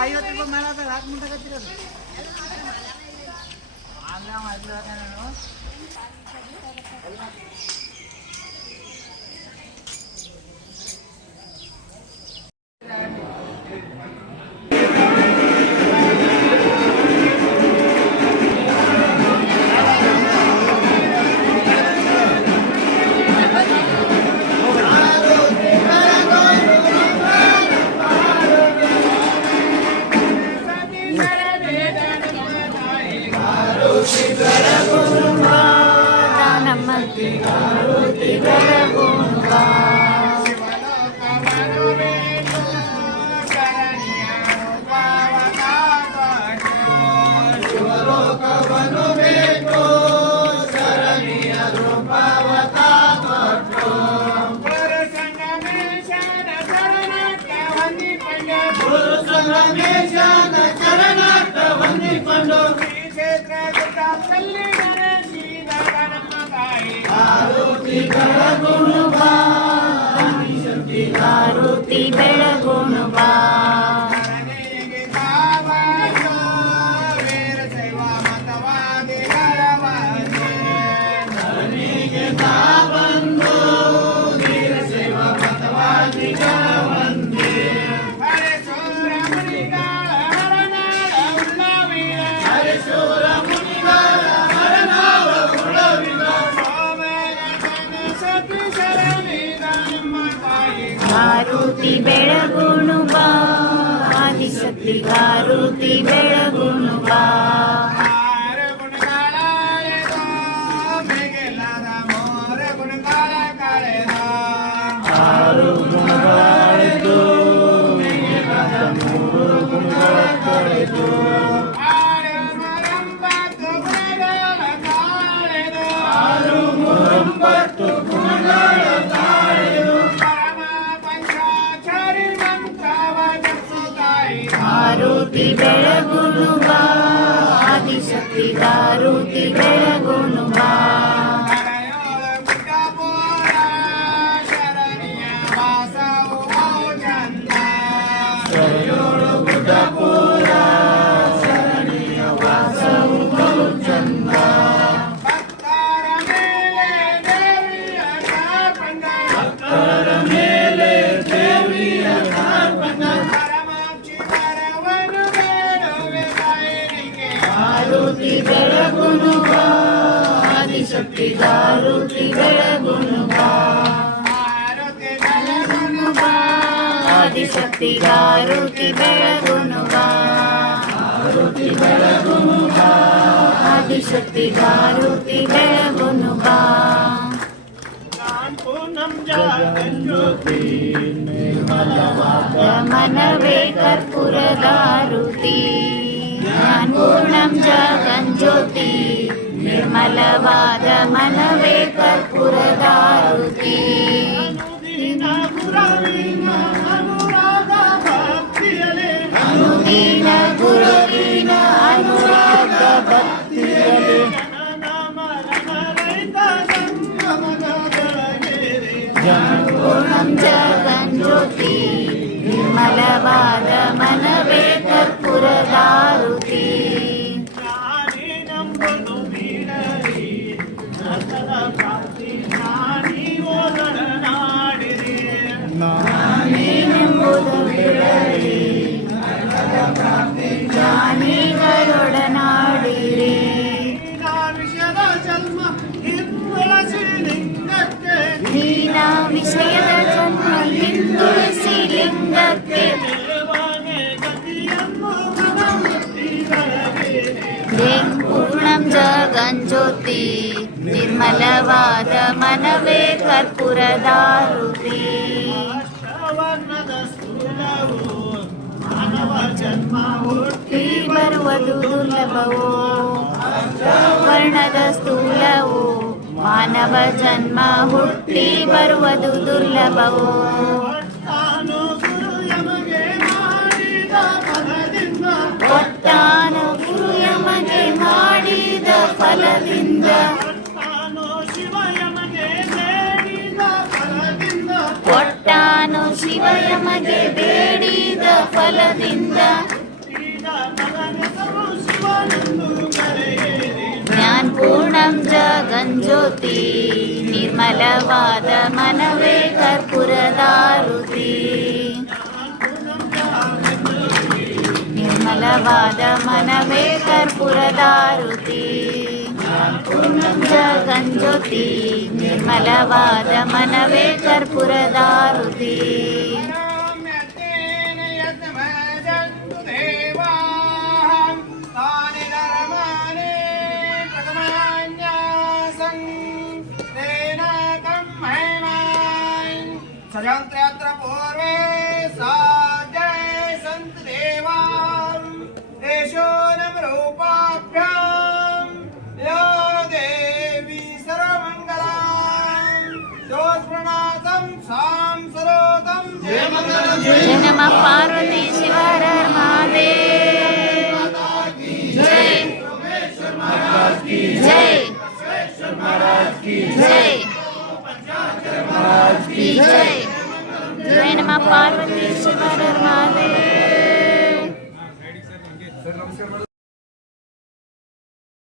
ಐವತ್ತು ರೂಪಾಯಿ ಮೇಲೆ ಅದ ಹಾಕಿ ಮುಂದಾಗತ್ತಿರೋದು ಆನ್ಲೈನ್ ಮಾಡಿಲ್ಲ ನಾನು. ಮಾರುತಿ ಬೆಳಗುನು ಮಾರುತಿ ಬೆಳಗುನು ಬಾ ಆದಿಶಕ್ತಿ ಮಾರುತಿ ಬೆಳಗುನು ಬಾ ಮಾರುತಿ ಬೆಳಗುನು ಬಾ ಆದಿಶಕ್ತಿ ಮಾರುತಿ ಬೆಳಗುನು ಬೆಳಗುನು ಬಾ ಆದಿಶಕ್ತಿ ಮಾರುತಿ ಬೆಳಗುನು ಬಾ ಬೆಳಗುನು ಬಾ ಆದಿಶಕ್ತಿ ಮಾರುತಿ ಬೆಳಗುನು ಬಾ ಮಾರುತಿ ಬೆಳಗುನು ಬಾ ಆದಿಶಕ್ತಿ ಮಾರುತಿ ಬೆಳಗುನು ಬಾ ಮನವೇ ಕರ್ಪೂರದಾರುತಿ ಪೂರ್ಣಂ ಜಗಂಜ್ಯೋತಿ ನಿರ್ಮಲವಾದ ಮನವೇ ಕರ್ಪೂರದಾರುತಿ ಅನುದೀನ ಗುರುವಿನ ಅನುರಾಗ ಭಕ್ತಿಯಲಿ ಪೂರ್ಣಂ ಜಗಂಜ್ಯೋತಿ ನಿರ್ಮಲವಾದ ಮನವೇ ಕರ್ಪೂರದಾರುತಿ ಜ್ಞಾನಿಗಳೊಡನಾಡಿರಿ ನೀನ ವಿಷಯದ ಜನ್ಮ ಹಿಂದುಳಿಸಿ ಲಿಂಗಕ್ಕೆ ಪೂರ್ಣಂ ಜಗಂಜ್ಯೋತಿ ನಿರ್ಮಲವಾದ ಮನವೇ ಕರ್ಪೂರದಾರುತಿ ಹುಟ್ಟಿ ಬರುವುದು ದುರ್ಲಭವೋ ವರ್ಣದ ಸ್ಥೂಲವು, ಮಾನವ ಜನ್ಮ ಹುಟ್ಟಿ ಬರುವುದು ದುರ್ಲಭವೋ. ಒಟ್ಟಾನು ಗುರು ಯಮಗೆ ಮಾಡಿದ ಫಲದಿಂದ. ಒಟ್ಟಾನು ಶಿವ ಯಮಗೆ ಬೇಡಿದ ಫಲದಿಂದ. ज्ञानपूर्णं जगञ्ज्योति निर्मलवादमनवे कर्पुरदारुति निर्मलवादमनवे कर्पुरदारुति पूर्णं जगञ्ज्योति निर्मलवादमनवे कर्पुरदारुति ભજંત્ર્યત્ર પૂર્વે સાજય સંત દેવા દેશો નમરૂપાભ્યામ યો દેવી સર્વમંગલામ દોષપ્રણાતમ સામ સરોતમ જય મંગલમ. જય નમઃ પાર્વતી શિવાર મહાદેવ. જય. જય. பார்வதி சிவரர் மாதே